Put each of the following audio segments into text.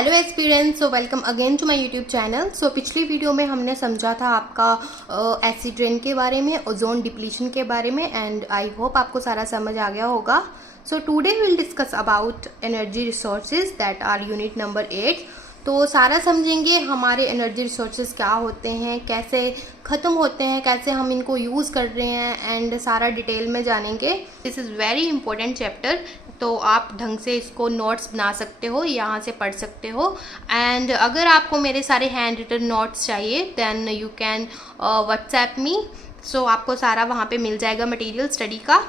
Hello experience, so welcome again to my YouTube channel. So पिछली video में हमने समझा था आपका एसिड रेन के बारे में, ओजोन डिप्लीशन के बारे में, एंड आई होप आपको सारा समझ आ गया होगा। So today will discuss about energy resources that are unit number 8। तो सारा समझेंगे हमारे एनर्जी रिसोर्सेज क्या होते हैं, कैसे ख़त्म होते हैं, कैसे हम इनको यूज़ कर रहे हैं, एंड सारा डिटेल में जानेंगे। This is very important chapter, तो आप ढंग से इसको नोट्स बना सकते हो, यहाँ से पढ़ सकते हो। एंड अगर आपको मेरे सारे हैंड रिटन नोट्स चाहिए then you can WhatsApp me. So आपको सारा वहाँ पे मिल जाएगा मटेरियल स्टडी का।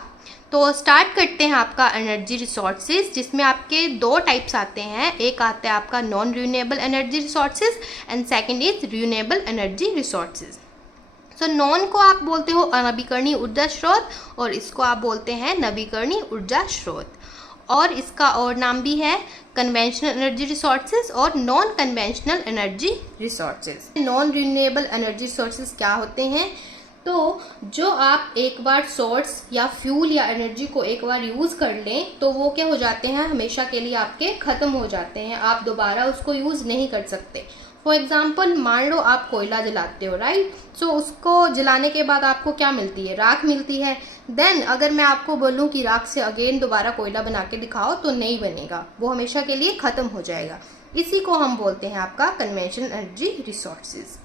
तो स्टार्ट करते हैं आपका एनर्जी रिसोर्सेज, जिसमें आपके दो टाइप्स आते हैं। एक आता है आपका non renewable energy resources and second is renewable energy resources. So non को आप बोलते हो अनवीकरणीय ऊर्जा स्रोत और इसको आप बोलते हैं नवीकरणीय ऊर्जा स्रोत, और इसका और नाम भी है कन्वेंशनल एनर्जी रिसोर्सेज और non conventional energy resources. Non renewable energy resources क्या होते हैं? तो जो आप एक बार सोर्स या फ्यूल या एनर्जी को एक बार यूज़ कर लें तो वो क्या हो जाते हैं, हमेशा के लिए आपके ख़त्म हो जाते हैं, आप दोबारा उसको यूज़ नहीं कर सकते। फॉर एग्जाम्पल, मान लो आप कोयला जलाते हो, राइट। सो उसको जलाने के बाद आपको क्या मिलती है? राख मिलती है। देन अगर मैं आपको बोलूँ कि राख से अगेन दोबारा कोयला बना के दिखाओ तो नहीं बनेगा, वो हमेशा के लिए ख़त्म हो जाएगा। इसी को हम बोलते हैं आपका कन्वेंशनल एनर्जी रिसोर्सेज।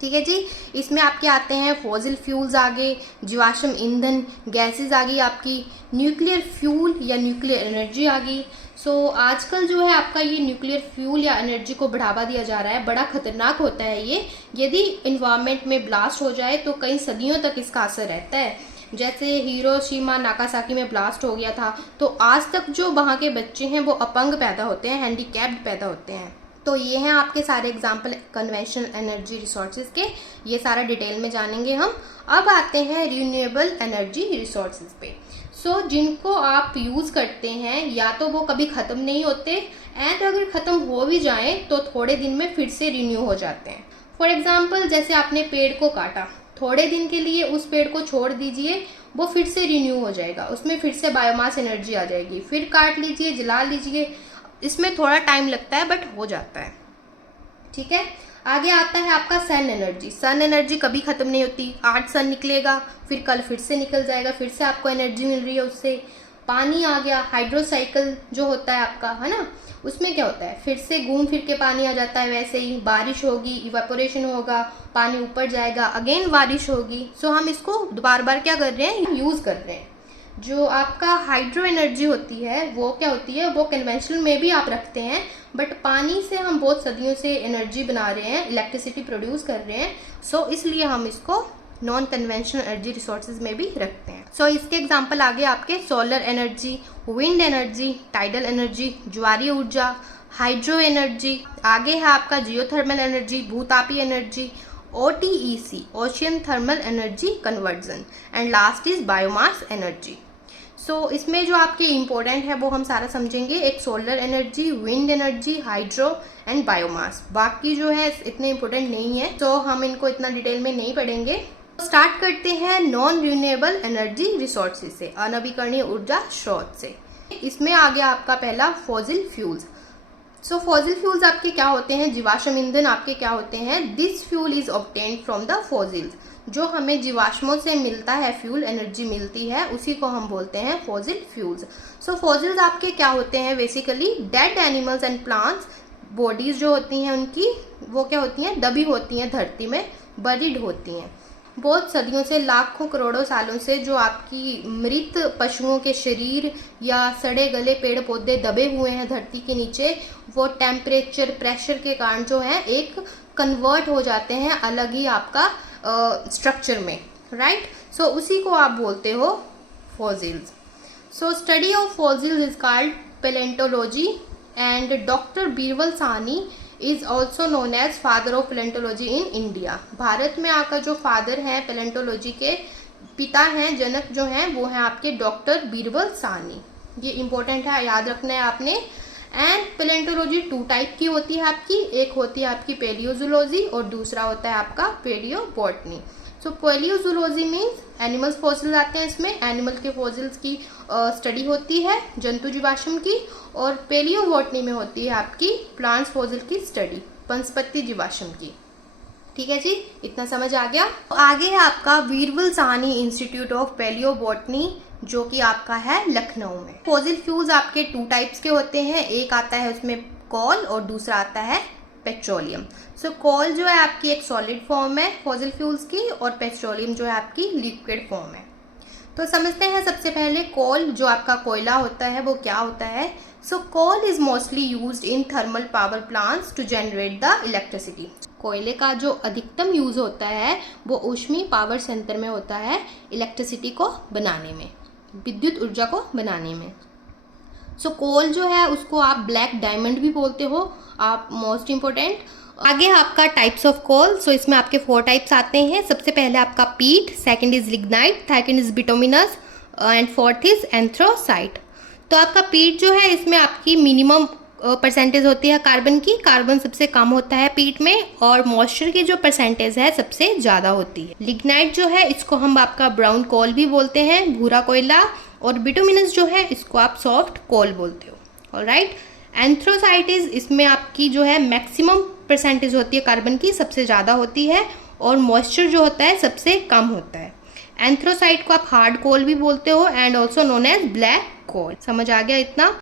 ठीक है जी। इसमें आपके आते हैं फॉसिल फ्यूल्स आगे, जीवाश्म ईंधन गैसेस आ गई, आपकी न्यूक्लियर फ्यूल या न्यूक्लियर एनर्जी आ गई। सो आजकल जो है आपका ये न्यूक्लियर फ्यूल या एनर्जी को बढ़ावा दिया जा रहा है, बड़ा खतरनाक होता है ये। यदि इन्वायरमेंट में ब्लास्ट हो जाए तो कई सदियों तक इसका असर रहता है। जैसे हिरोशिमा नागासाकी में ब्लास्ट हो गया था तो आज तक जो वहाँ के बच्चे हैं वो अपंग पैदा होते हैं, हैंडीकैप्ड पैदा होते हैं। तो ये हैं आपके सारे एग्जाम्पल कन्वेंशनल एनर्जी रिसोर्सेज के, ये सारा डिटेल में जानेंगे हम। अब आते हैं रिन्यूएबल एनर्जी रिसोर्सेज पे। सो जिनको आप यूज़ करते हैं या तो वो कभी ख़त्म नहीं होते, एंड अगर ख़त्म हो भी जाएं तो थोड़े दिन में फिर से रिन्यू हो जाते हैं। फॉर एग्जाम्पल, जैसे आपने पेड़ को काटा, थोड़े दिन के लिए उस पेड़ को छोड़ दीजिए, वो फिर से रिन्यू हो जाएगा, उसमें फिर से बायोमास एनर्जी आ जाएगी। फिर काट लीजिए, जला लीजिए, इसमें थोड़ा टाइम लगता है बट हो जाता है। ठीक है। आगे आता है आपका सन एनर्जी। सन एनर्जी कभी खत्म नहीं होती, आज सन निकलेगा फिर कल फिर से निकल जाएगा, फिर से आपको एनर्जी मिल रही है उससे। पानी आ गया, हाइड्रो साइकिल जो होता है आपका, है ना, उसमें क्या होता है, फिर से घूम फिर के पानी आ जाता है। वैसे ही बारिश होगी, इवेपोरेशन होगा, पानी ऊपर जाएगा, अगेन बारिश होगी। सो हम इसको बार बार क्या कर रहे हैं, यूज कर रहे हैं। जो आपका हाइड्रो एनर्जी होती है वो क्या होती है, वो कन्वेंशनल में भी आप रखते हैं, बट पानी से हम बहुत सदियों से एनर्जी बना रहे हैं, इलेक्ट्रिसिटी प्रोड्यूस कर रहे हैं। सो इसलिए हम इसको नॉन कन्वेंशनल एनर्जी रिसोर्सेज में भी रखते हैं। सो इसके एग्जांपल आगे आपके solar energy, wind energy, tidal energy, ज्वारीय ऊर्जा, हाइड्रो एनर्जी। आगे है आपका जियोथर्मल एनर्जी, भूतापीय energy, OTEC, ocean thermal energy conversion, and last is biomass energy. So इसमें जो आपके इम्पोर्टेंट है वो हम सारा समझेंगे। एक solar energy, wind energy, hydro and biomass. बाकी जो है इतने इम्पोर्टेंट नहीं है, तो हम इनको इतना डिटेल में नहीं पढ़ेंगे। स्टार्ट करते हैं नॉन रिन्यूएबल एनर्जी रिसोर्सेज से, अनवीकरणीय ऊर्जा स्रोत से। इसमें आ गया आपका पहला फॉसिल फ्यूल्स। सो फॉसिल फ्यूल्स आपके क्या होते हैं, जीवाश्म ईंधन आपके क्या होते हैं। This fuel is obtained from the fossils. जो हमें जीवाश्मों से मिलता है, फ्यूल एनर्जी मिलती है, उसी को हम बोलते हैं फॉसिल फ्यूल्स। सो फॉसिल्स आपके क्या होते हैं, basically dead animals and plants bodies जो होती हैं उनकी, वो क्या होती हैं, दबी होती हैं, धरती में बरीड होती हैं। बहुत सदियों से, लाखों करोड़ों सालों से जो आपकी मृत पशुओं के शरीर या सड़े गले पेड़ पौधे दबे हुए हैं धरती के नीचे, वो टेम्परेचर प्रेशर के कारण जो है एक कन्वर्ट हो जाते हैं अलग ही आपका स्ट्रक्चर में, राइट। सो उसी को आप बोलते हो fossils. So study of fossils is called palaeontology, and doctor Birbal Sahni is also known as father of palaeontology in India. Bharat में आकर जो फादर हैं पैलेंटोलॉजी के, पिता हैं, जनक जो हैं, वो हैं आपके डॉक्टर बीरबल साहनी। ये इंपॉर्टेंट है, याद रखना है आपने। एंड पैलेंटोलॉजी 2 टाइप की होती है आपकी, एक होती है आपकी पेलियोजोलॉजी और दूसरा होता है आपका पेलियोबॉटनी। सो पैलियोजूलॉजी मीन्स एनिमल्स फॉसिल्स आते हैं इसमें, एनिमल के फॉसिल्स की स्टडी होती है, जंतु जीवाश्म की। और पैलियोबॉटनी में होती है आपकी प्लांट्स फॉसिल की स्टडी, वनस्पति जीवाश्म की। ठीक है जी, इतना समझ आ गया। आगे है आपका wearable Sahni institute of palaeobotany, जो कि आपका है लखनऊ में। फॉसिल फ्यूल्स आपके 2 टाइप्स के होते हैं, एक आता है उसमें कोल और दूसरा आता है पेट्रोलियम। सो कोल जो है आपकी एक सॉलिड फॉर्म है फॉसिल फ्यूल्स की, और पेट्रोलियम जो है आपकी लिक्विड फॉर्म है। तो समझते हैं सबसे पहले कोल जो आपका कोयला होता है वो क्या होता है। So coal is mostly used in thermal power plants to generate the electricity. कोयले का जो अधिकतम यूज होता है वो ऊष्मीय पावर सेंटर में होता है इलेक्ट्रिसिटी को बनाने में, विद्युत ऊर्जा को बनाने में। सो कोल जो है उसको आप ब्लैक डायमंड भी बोलते हो आप, मोस्ट इम्पोर्टेंट। आगे आपका टाइप्स ऑफ कोल। सो इसमें आपके 4 टाइप्स आते हैं। सबसे पहले आपका peat, second is lignite, second is bituminous and fourth is anthracite. तो आपका पीट जो है इसमें आपकी मिनिमम परसेंटेज होती है कार्बन की, कार्बन सबसे कम होता है पीट में, और मॉइस्चर की जो परसेंटेज है सबसे ज़्यादा होती है। लिग्नाइट जो है इसको हम आपका ब्राउन कोल भी बोलते हैं, भूरा कोयला, और बिटोमिनस जो है इसको आप सॉफ्ट कोल बोलते हो। ऑलराइट, एंथ्रोसाइट इसमें आपकी जो है मैक्सिमम परसेंटेज होती है कार्बन की, सबसे ज़्यादा होती है, और मॉइस्चर जो होता है सबसे कम होता है। एंथ्रोसाइट को आप हार्ड कोल भी बोलते हो and also known as black coal. समझ आ गया इतना?